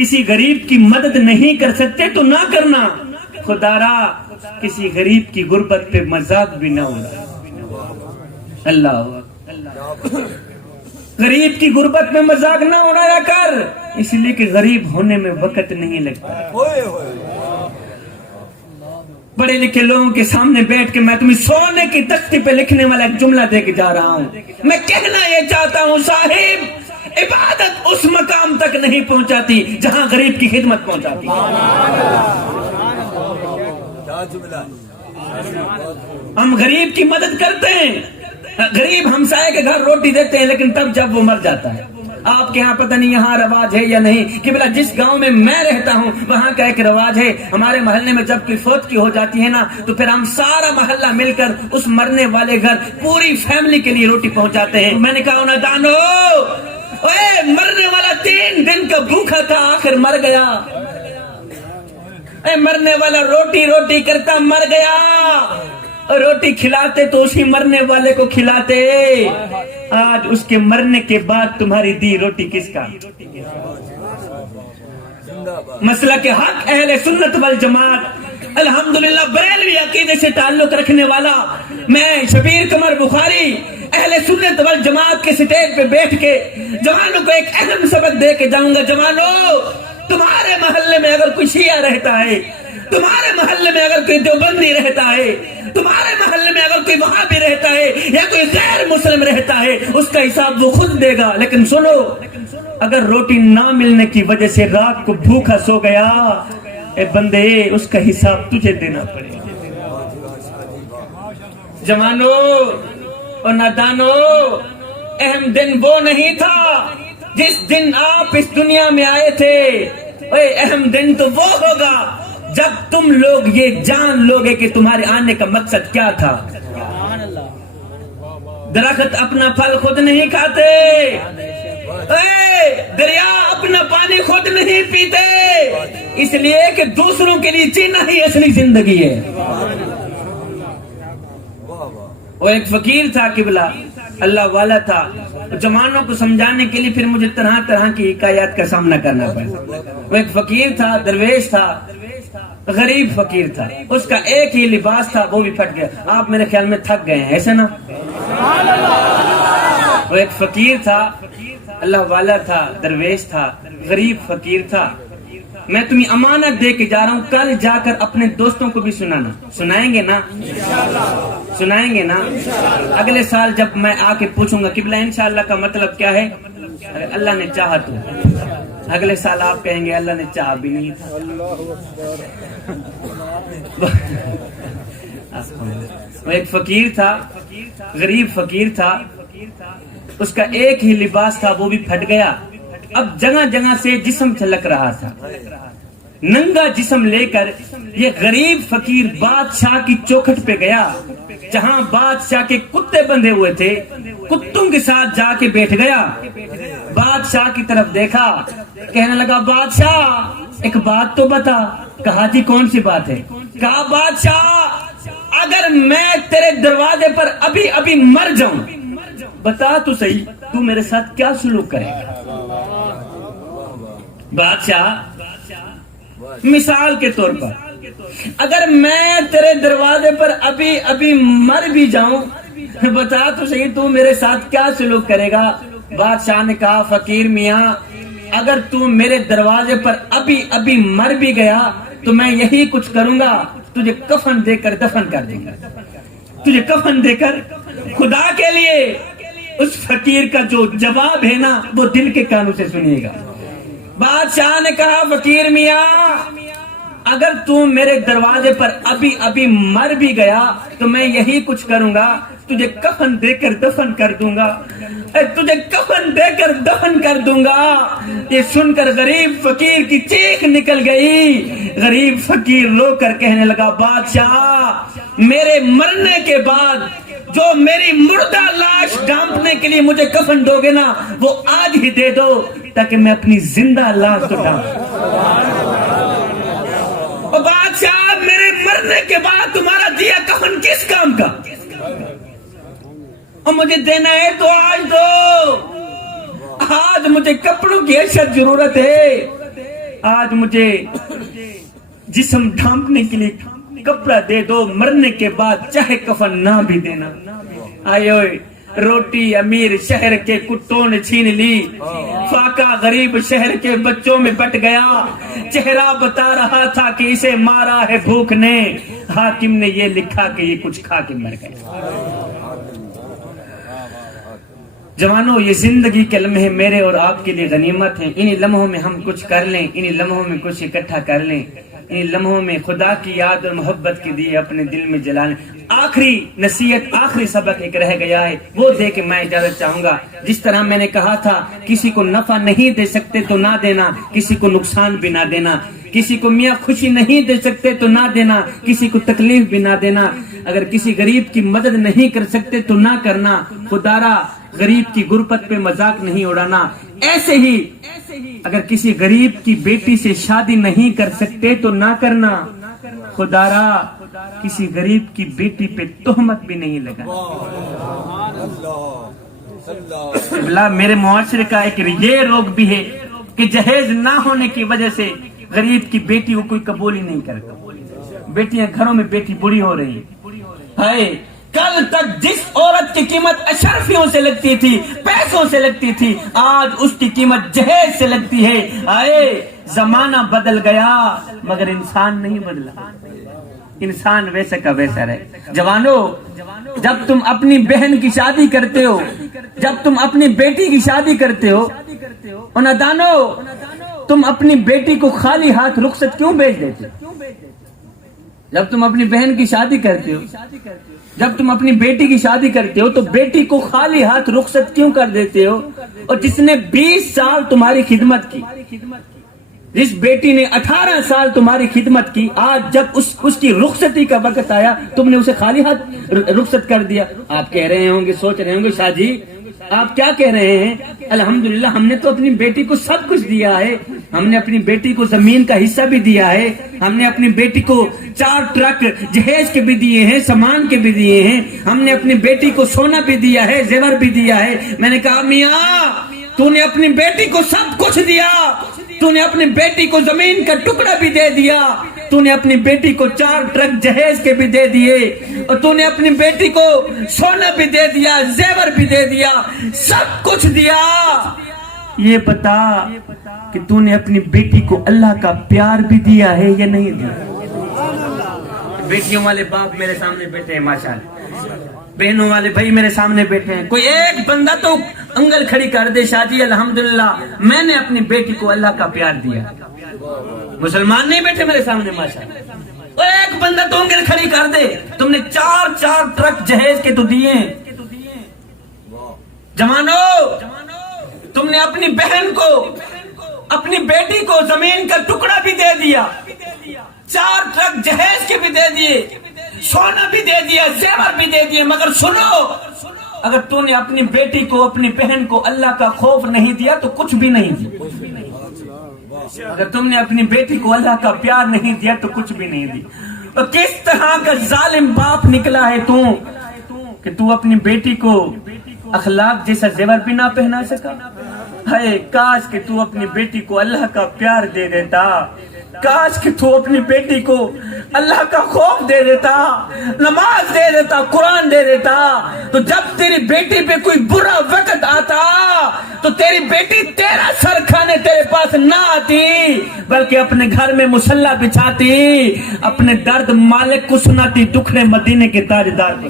کسی غریب کی مدد نہیں کر سکتے تو نہ کرنا، خدارا کسی غریب کی غربت پہ مذاق بھی نہ اڑا۔ اللہ غریب کی غربت میں مذاق نہ اڑایا کر، اس لیے کہ غریب ہونے میں وقت نہیں لگتا۔ بڑے لکھے لوگوں کے سامنے بیٹھ کے میں تمہیں سونے کی تختی پہ لکھنے والا ایک جملہ دے کے جا رہا ہوں، میں کہنا یہ چاہتا ہوں صاحب، عبادت اس مقام تک نہیں پہنچاتی جہاں غریب کی خدمت پہنچاتی۔ ہم غریب کی مدد کرتے ہیں، غریب ہمسائے کے گھر روٹی دیتے ہیں، لیکن تب جب وہ مر جاتا ہے۔ آپ کے ہاں پتہ نہیں یہاں رواج ہے یا نہیں کہ بلا جس گاؤں میں میں رہتا ہوں وہاں کا ایک رواج ہے، ہمارے محلے میں جب کوئی فوت کی ہو جاتی ہے نا تو پھر ہم سارا محلہ مل کر اس مرنے والے گھر پوری فیملی کے لیے روٹی پہنچاتے ہیں۔ میں نے کہا نہ دانو، اے مرنے والا 3 دن کا بھوکا تھا، آخر مر گیا۔ اے مرنے والا روٹی روٹی کرتا مر گیا، روٹی کھلاتے تو اسی مرنے والے کو کھلاتے، آج اس کے مرنے کے بعد تمہاری دی روٹی کس کا؟ مسلک حق اہل سنت والجماعت، الحمدللہ بریلوی عقیدے سے تعلق رکھنے والا میں شبیر قمر بخاری اہل سنت والجماعت کے سٹیج پہ بیٹھ کے جوانوں کو ایک اہم سبق دے کے جاؤں گا۔ جوانوں، تمہارے محلے میں اگر کوئی شیعہ رہتا ہے، تمہارے محلے میں اگر کوئی دیوبندی رہتا ہے، تمہارے محلے میں اگر کوئی وہابی رہتا ہے یا کوئی غیر مسلم رہتا ہے، اس کا حساب وہ خود دے گا۔ لیکن سنو، اگر روٹی نہ ملنے کی وجہ سے رات کو بھوکا سو گیا، اے بندے اس کا حساب تجھے دینا پڑے گا۔ جوانو اور نادانو، اہم دن وہ نہیں تھا جس دن آپ اس دنیا میں آئے تھے، اہم دن تو وہ ہوگا جب تم لوگ یہ جان لوگے کہ تمہارے آنے کا مقصد کیا تھا۔ درخت اپنا پھل خود نہیں کھاتے، دریا اپنا پانی خود نہیں پیتے، اس لیے کہ دوسروں کے لیے جینا ہی اصلی زندگی ہے۔ وہ ایک فقیر تھا قبلہ، اللہ والا تھا، جوانوں کو سمجھانے کے لیے پھر مجھے طرح طرح کی حکایات کا سامنا کرنا پڑا۔ وہ ایک فقیر تھا، درویش تھا، غریب فقیر تھا، اس کا ایک ہی لباس تھا، وہ بھی پھٹ گیا۔ آپ میرے خیال میں تھک گئے ہیں، ایسے نا؟ وہ ایک فقیر تھا، اللہ والا تھا، درویش تھا، غریب فقیر تھا۔ میں تمہیں امانت دے کے جا رہا ہوں، کل جا کر اپنے دوستوں کو بھی سنانا۔ سنائیں گے نا؟ سنائیں گے نا؟ اگلے سال جب میں آ کے پوچھوں گا قبلہ انشاءاللہ کا مطلب کیا ہے، اللہ نے چاہا تو، اگلے سال آپ کہیں گے اللہ نے چاہا بھی نہیں تھا۔ وہ ایک فقیر تھا، غریب فقیر تھا، اس کا ایک ہی لباس تھا، وہ بھی پھٹ گیا۔ اب جگہ جگہ سے جسم چھلک رہا تھا، ننگا جسم لے کر یہ غریب فقیر بادشاہ کی چوکھٹ پہ گیا، جہاں بادشاہ کے کتے بندھے ہوئے تھے، کتوں کے ساتھ جا کے بیٹھ گیا۔ بادشاہ کی طرف دیکھا، کہنے لگا بادشاہ ایک بات تو بتا۔ کہا جی کون سی بات ہے؟ کہا بادشاہ اگر میں تیرے دروازے پر ابھی ابھی مر جاؤں، بتا تو صحیح تو میرے ساتھ کیا سلوک کرے گا؟ بادشاہ مثال کے طور پر اگر میں تیرے دروازے پر ابھی ابھی مر بھی جاؤں، بتا تو صحیح تو میرے ساتھ کیا سلوک کرے گا؟ بادشاہ نے کہا فقیر میاں اگر تو میرے دروازے پر ابھی ابھی مر بھی گیا تو میں یہی کچھ کروں گا، تجھے کفن دے کر دفن کر دوں گا، تجھے کفن دے کر۔ خدا کے لیے اس فقیر کا جو جواب ہے نا وہ دل کے کانوں سے سنیے گا۔ بادشاہ نے کہا فقیر میاں اگر تو میرے دروازے پر ابھی ابھی مر بھی گیا تو میں یہی کچھ کروں گا، تجھے کفن دے کر دفن کر دوں گا، تجھے کفن دے کر دفن کر دوں گا۔ یہ سن کر غریب فقیر کی چیخ نکل گئی، غریب فقیر رو کر کہنے لگا بادشاہ میرے مرنے کے بعد جو میری مردہ لاش ڈانپنے کے لیے مجھے کفن دو گے نا وہ آج ہی دے دو تاکہ میں اپنی زندہ لاش تو بادشاہ میرے مرنے کے بعد تمہارا دیا کفن کس کام کا؟ اور مجھے دینا ہے تو آج دو، آج مجھے کپڑوں کی اشد ضرورت ہے، آج مجھے جسم ڈھانپنے کے لیے کپڑا دے دو، مرنے کے بعد چاہے کفن نہ بھی دینا۔ آئے ہوئے روٹی امیر شہر کے کتوں نے چھین لی، فاقہ غریب شہر کے بچوں میں بٹ گیا، چہرہ بتا رہا تھا کہ اسے مارا ہے بھوک نے، حاکم نے یہ لکھا کہ یہ کچھ کھا کے مر گیا۔ جوانوں، یہ زندگی کے لمحے میرے اور آپ کے لیے غنیمت ہیں، انہی لمحوں میں ہم کچھ کر لیں، انہی لمحوں میں کچھ اکٹھا کر لیں، انہی لمحوں میں خدا کی یاد اور محبت کے دیے اپنے دل میں جلا لیں۔ آخری نصیحت، آخری سبق ایک رہ گیا ہے، وہ دے کے میں اجازت چاہوں گا۔ جس طرح میں نے کہا تھا کسی کو نفع نہیں دے سکتے تو نہ دینا، کسی کو نقصان بھی نہ دینا، کسی کو میاں خوشی نہیں دے سکتے تو نہ دینا، کسی کو تکلیف بھی نہ دینا، اگر کسی غریب کی مدد نہیں کر سکتے تو نہ کرنا، خدارا غریب کی غربت پہ مذاق نہیں اڑانا۔ ایسے ہی اگر کسی غریب کی بیٹی سے شادی نہیں کر سکتے تو نہ کرنا، خدارا کسی غریب کی بیٹی پہ تہمت بھی نہیں لگانا۔ میرے معاشرے کا ایک یہ روگ بھی ہے کہ جہیز نہ ہونے کی وجہ سے غریب کی بیٹی کو کوئی قبول ہی نہیں کرتا، بیٹیاں گھروں میں بیٹی بوڑھی ہو رہی ہے۔ کل تک جس عورت کی قیمت اشرفیوں سے لگتی تھی، پیسوں سے لگتی تھی، آج اس کی قیمت جہیز سے لگتی ہے۔ آئے زمانہ بدل گیا مگر انسان نہیں بدلا، انسان ویسے کا ویسا رہے۔ جوانوں، جب تم اپنی بہن کی شادی کرتے ہو، جب تم اپنی بیٹی کی شادی کرتے ہو، اور نادانو تم اپنی بیٹی کو خالی ہاتھ رخصت کیوں بھیج دیتے ہو؟ جب تم اپنی بہن کی شادی کرتے ہو، جب تم اپنی بیٹی کی شادی کرتے ہو تو بیٹی کو خالی ہاتھ رخصت کیوں کر دیتے ہو؟ اور جس نے 20 سال تمہاری خدمت کی، جس بیٹی نے 18 سال تمہاری خدمت کی، آج جب اس کی رخصتی کا وقت آیا تم نے اسے خالی ہاتھ رخصت کر دیا۔ آپ کہہ رہے ہوں گے، سوچ رہے ہوں گے، شاہ جی آپ کیا کہہ رہے ہیں؟ الحمدللہ ہم نے تو اپنی بیٹی کو سب کچھ دیا ہے، ہم نے اپنی بیٹی کو زمین کا حصہ بھی دیا ہے، ہم نے اپنی بیٹی کو 4 ٹرک جہیز کے بھی دیے ہیں، سامان کے بھی دیے ہیں، ہم نے اپنی بیٹی کو سونا بھی دیا ہے، زیور بھی دیا ہے۔ میں نے کہا میاں تو نے اپنی بیٹی کو سب کچھ دیا، تو نے اپنی بیٹی کو زمین کا ٹکڑا بھی دے دیا، تو نے اپنی بیٹی کو 4 ٹرک جہیز کے بھی دے دیے، اور تو نے اپنی بیٹی کو سونا بھی دے دیا، زیور بھی دے دیا، سب کچھ دیا۔ یہ بتا کہ تو نے اپنی بیٹی کو اللہ کا پیار بھی دیا ہے یا نہیں دیا؟ بیٹیوں والے باپ میرے سامنے بیٹھے ہیں ماشاءاللہ، بہنوں والے بھائی میرے سامنے بیٹھے ہیں، کوئی ایک بندہ تو انگل کھڑی کر دے، شاہ جی الحمدللہ میں نے اپنی بیٹی کو اللہ کا پیار دیا۔ مسلمان نہیں بیٹھے میرے سامنے ماشاءاللہ، ایک بندہ تو انگل کھڑی کر دے، تم نے 4 ٹرک جہیز کے تو دیے۔ جوانو، تم نے اپنی بہن کو، اپنی بیٹی کو زمین کا ٹکڑا بھی دے دیا، 4 ٹرک جہیز کے بھی دے دیے، سونا بھی دے دیا، زیور بھی دے دیے، مگر سنو، اگر تو نے اپنی بیٹی کو، اپنی بہن کو اللہ کا خوف نہیں دیا تو کچھ بھی نہیں دیا۔ اگر تم نے اپنی بیٹی کو اللہ کا پیار نہیں دیا تو کچھ بھی نہیں دیا۔ اور کس طرح کا ظالم باپ نکلا ہے تو کہ تو اپنی بیٹی کو اخلاق جیسا زیور بھی نہ پہنا سکا۔ ہے کاش کہ تو اپنی بیٹی کو اللہ کا پیار دے دیتا، کاش کہ تو اپنی بیٹی کو اللہ کا خوف دے دیتا، نماز دے دیتا، قرآن دے دیتا، تو جب تیری بیٹی پہ کوئی برا وقت آتا تو تیری بیٹی تیرا سر کھانے تیرے پاس نہ آتی، بلکہ اپنے گھر میں مصلی بچھاتی، اپنے درد مالک کو سناتی، دکھڑے مدینے کے تاجدار کو۔